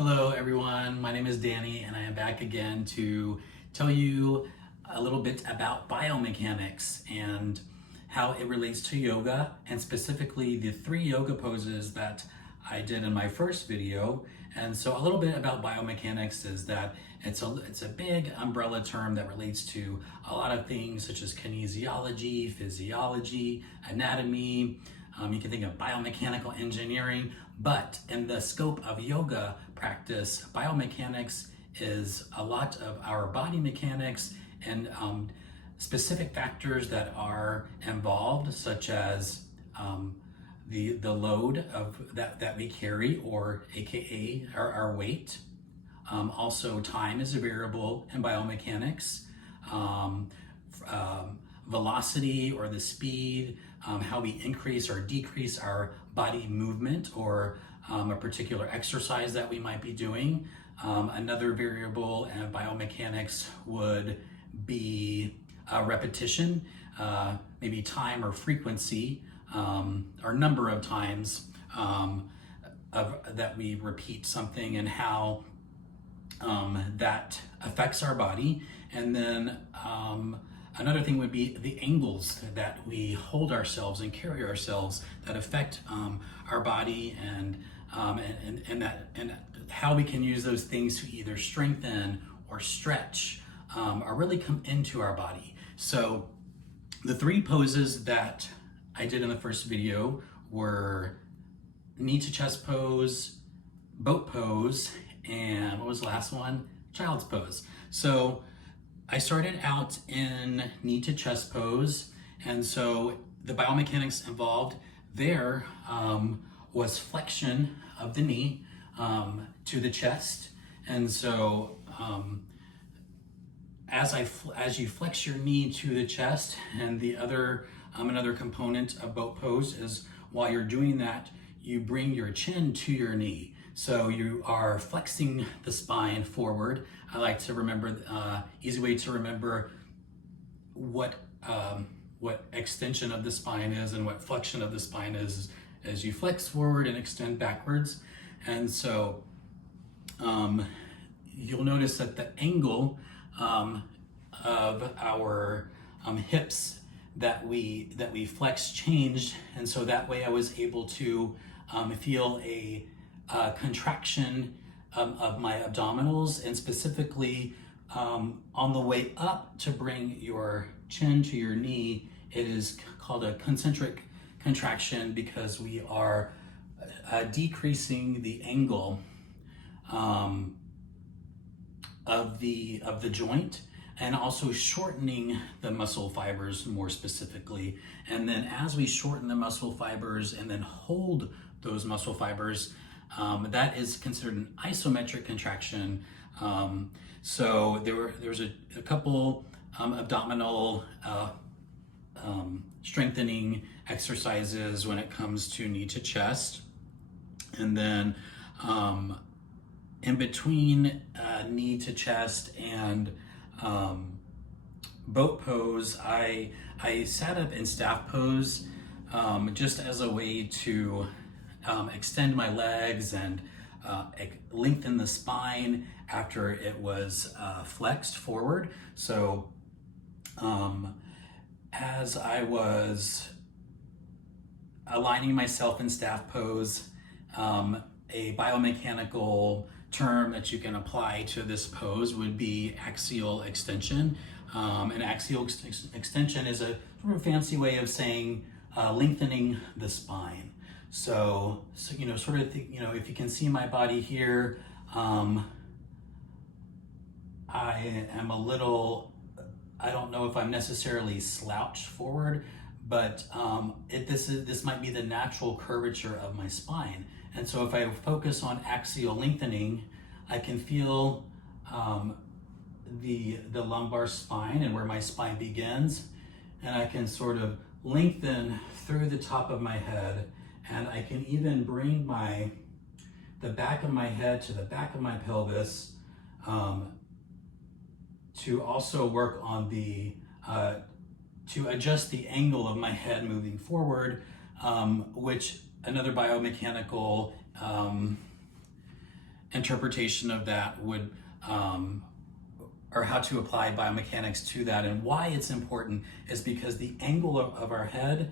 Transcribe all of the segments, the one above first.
Hello everyone, my name is Danny and I am back again to tell you a little bit about biomechanics and how it relates to yoga, and specifically the 3 yoga poses that I did in my first video. And so a little bit about biomechanics is that it's a big umbrella term that relates to a lot of things such as kinesiology, physiology, anatomy. You can think of biomechanical engineering, but in the scope of yoga practice, biomechanics is a lot of our body mechanics and specific factors that are involved, such as the load of that we carry, or AKA our weight. Also, time is a variable in biomechanics. Velocity, or the speed, how we increase or decrease our body movement, or a particular exercise that we might be doing. Another variable in biomechanics would be repetition, maybe time or frequency, or number of times that we repeat something, and how that affects our body. And then another thing would be the angles that we hold ourselves and carry ourselves that affect our body, and how we can use those things to either strengthen or stretch or really come into our body. So the 3 poses that I did in the first video were knee to chest pose, boat pose, and what was the last one? Child's pose. So I started out in knee to chest pose, and so the biomechanics involved there was flexion of the knee to the chest. And so as you flex your knee to the chest, and the other another component of boat pose is, while you're doing that, you bring your chin to your knee. So you are flexing the spine forward. I like to remember, easy way to remember what extension of the spine is and what flexion of the spine is as you flex forward and extend backwards. And so you'll notice that the angle of our hips that we flex changed, and so that way I was able to feel a contraction of my abdominals, and specifically on the way up to bring your chin to your knee, it is called a concentric contraction, because we are decreasing the angle of the joint, and also shortening the muscle fibers more specifically. And then as we shorten the muscle fibers and then hold those muscle fibers, that is considered an isometric contraction. So there was a couple abdominal strengthening exercises when it comes to knee to chest. And then in between knee to chest and boat pose, I sat up in staff pose just as a way to extend my legs and lengthen the spine after it was flexed forward. So as I was aligning myself in staff pose, a biomechanical term that you can apply to this pose would be axial extension. And axial extension is a sort of fancy way of saying lengthening the spine. So you know, sort of if you can see my body here, I am a little, I don't know if I'm necessarily slouched forward, but this might be the natural curvature of my spine. And so if I focus on axial lengthening, I can feel the lumbar spine and where my spine begins, and I can sort of lengthen through the top of my head, and I can even bring the back of my head to the back of my pelvis to also work on to adjust the angle of my head moving forward, which another biomechanical interpretation of that would, or how to apply biomechanics to that, and why it's important is because the angle of our head,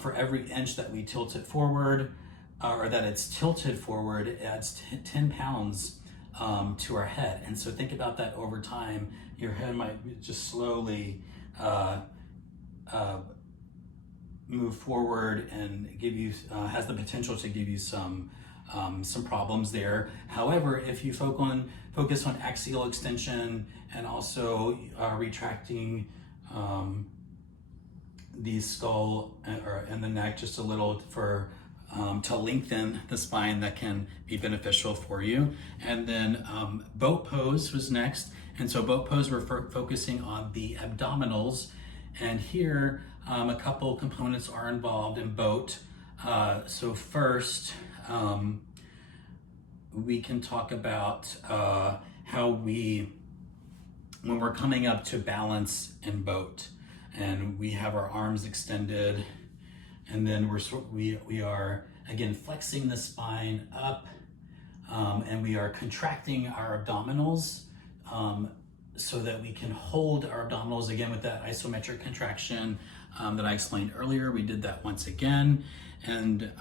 for every inch that we tilt it forward, or that it's tilted forward, it adds 10 pounds to our head. And so think about that over time. Your head might just slowly move forward and give you, has the potential to give you some problems there. However, if you focus on axial extension and also retracting the skull and the neck just a little for to lengthen the spine, that can be beneficial for you. And then boat pose was next. And so boat pose, we're focusing on the abdominals. And here, a couple components are involved in boat. So first, we can talk about how when we're coming up to balance in boat, and we have our arms extended, and then we are again flexing the spine up, and we are contracting our abdominals so that we can hold our abdominals again with that isometric contraction that I explained earlier. We did that once again, and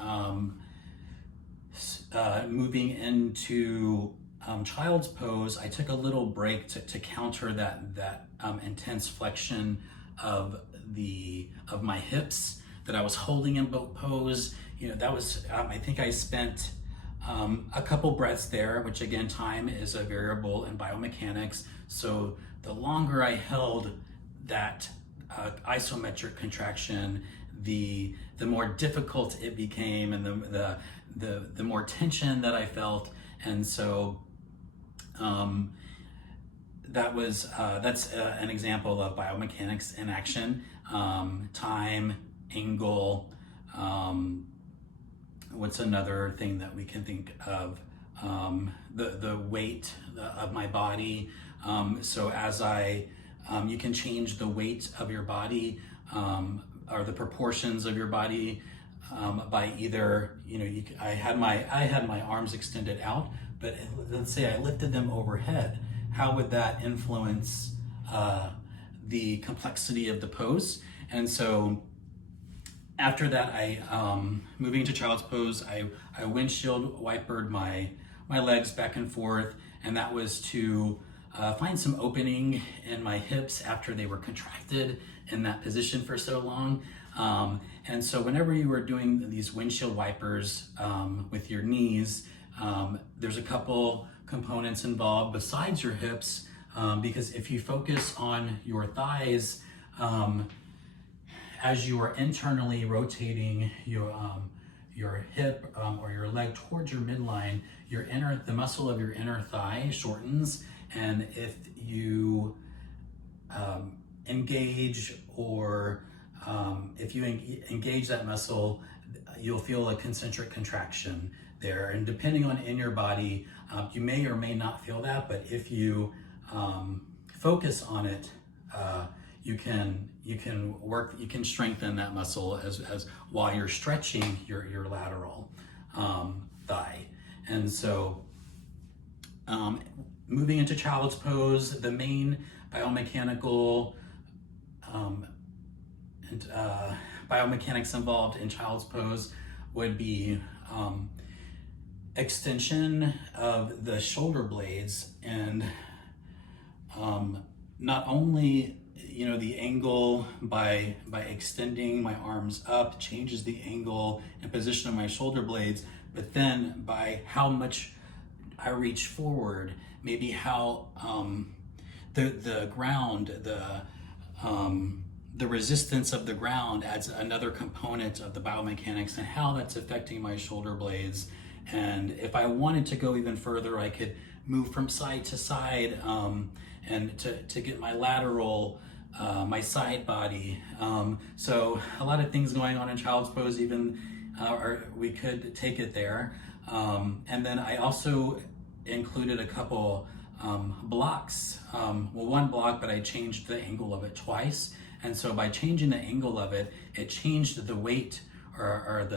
moving into child's pose, I took a little break to counter that intense flexion of my hips that I was holding in boat pose. You know, that was I think I spent a couple breaths there, which again, time is a variable in biomechanics. So the longer I held that isometric contraction, the more difficult it became, and the more tension that I felt. And so that's an example of biomechanics in action. Time, angle, what's another thing that we can think of? The weight of my body. So as you can change the weight of your body, or the proportions of your body, by either, I had my arms extended out, but let's say I lifted them overhead. How would that influence the complexity of the pose? And so after that, moving into child's pose, I windshield wipered my legs back and forth, and that was to find some opening in my hips after they were contracted in that position for so long. And so whenever you are doing these windshield wipers with your knees, there's a couple components involved besides your hips, because if you focus on your thighs, as you are internally rotating your hip or your leg towards your midline, the muscle of your inner thigh shortens, and if you engage or if you engage that muscle, you'll feel a concentric contraction there. And depending on in your body, you may or may not feel that, but if you focus on it, you can strengthen that muscle as while you're stretching your lateral thigh. And so moving into child's pose, the main biomechanical biomechanics involved in child's pose would be extension of the shoulder blades, and not only the angle by extending my arms up changes the angle and position of my shoulder blades, but then by how much I reach forward, maybe how the ground, the resistance of the ground adds another component of the biomechanics, and how that's affecting my shoulder blades. And if I wanted to go even further, I could move from side to side, and to get my lateral, my side body. So a lot of things going on in child's pose, even we could take it there. And then I also included a couple blocks. One block, but I changed the angle of it twice. And so by changing the angle of it, it changed the weight or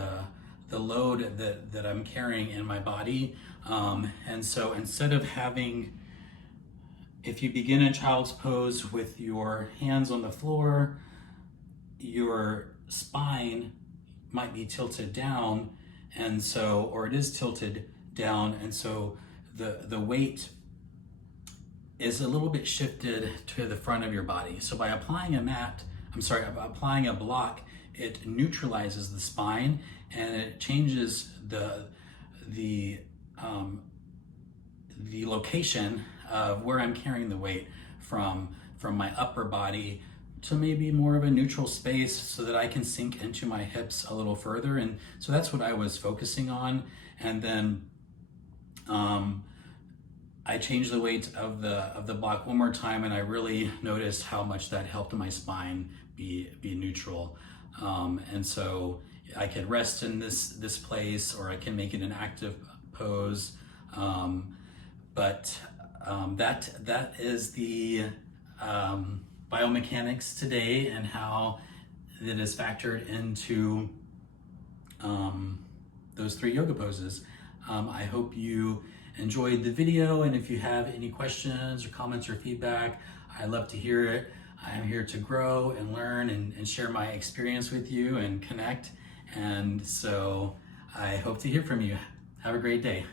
the load that I'm carrying in my body. And so instead of having, if you begin in child's pose with your hands on the floor, your spine might be tilted down, and so, or it is tilted down, and so the weight is a little bit shifted to the front of your body. So by applying applying a block, it neutralizes the spine and it changes the location of where I'm carrying the weight from my upper body to maybe more of a neutral space so that I can sink into my hips a little further. And so that's what I was focusing on. And then I changed the weight of the block one more time, and I really noticed how much that helped my spine be neutral. And so I could rest in this place, or I can make it an active pose. But that is the biomechanics today, and how that is factored into those 3 yoga poses. I hope you enjoyed the video, and if you have any questions or comments or feedback, I'd love to hear it. I'm here to grow and learn and share my experience with you and connect. And so I hope to hear from you. Have a great day.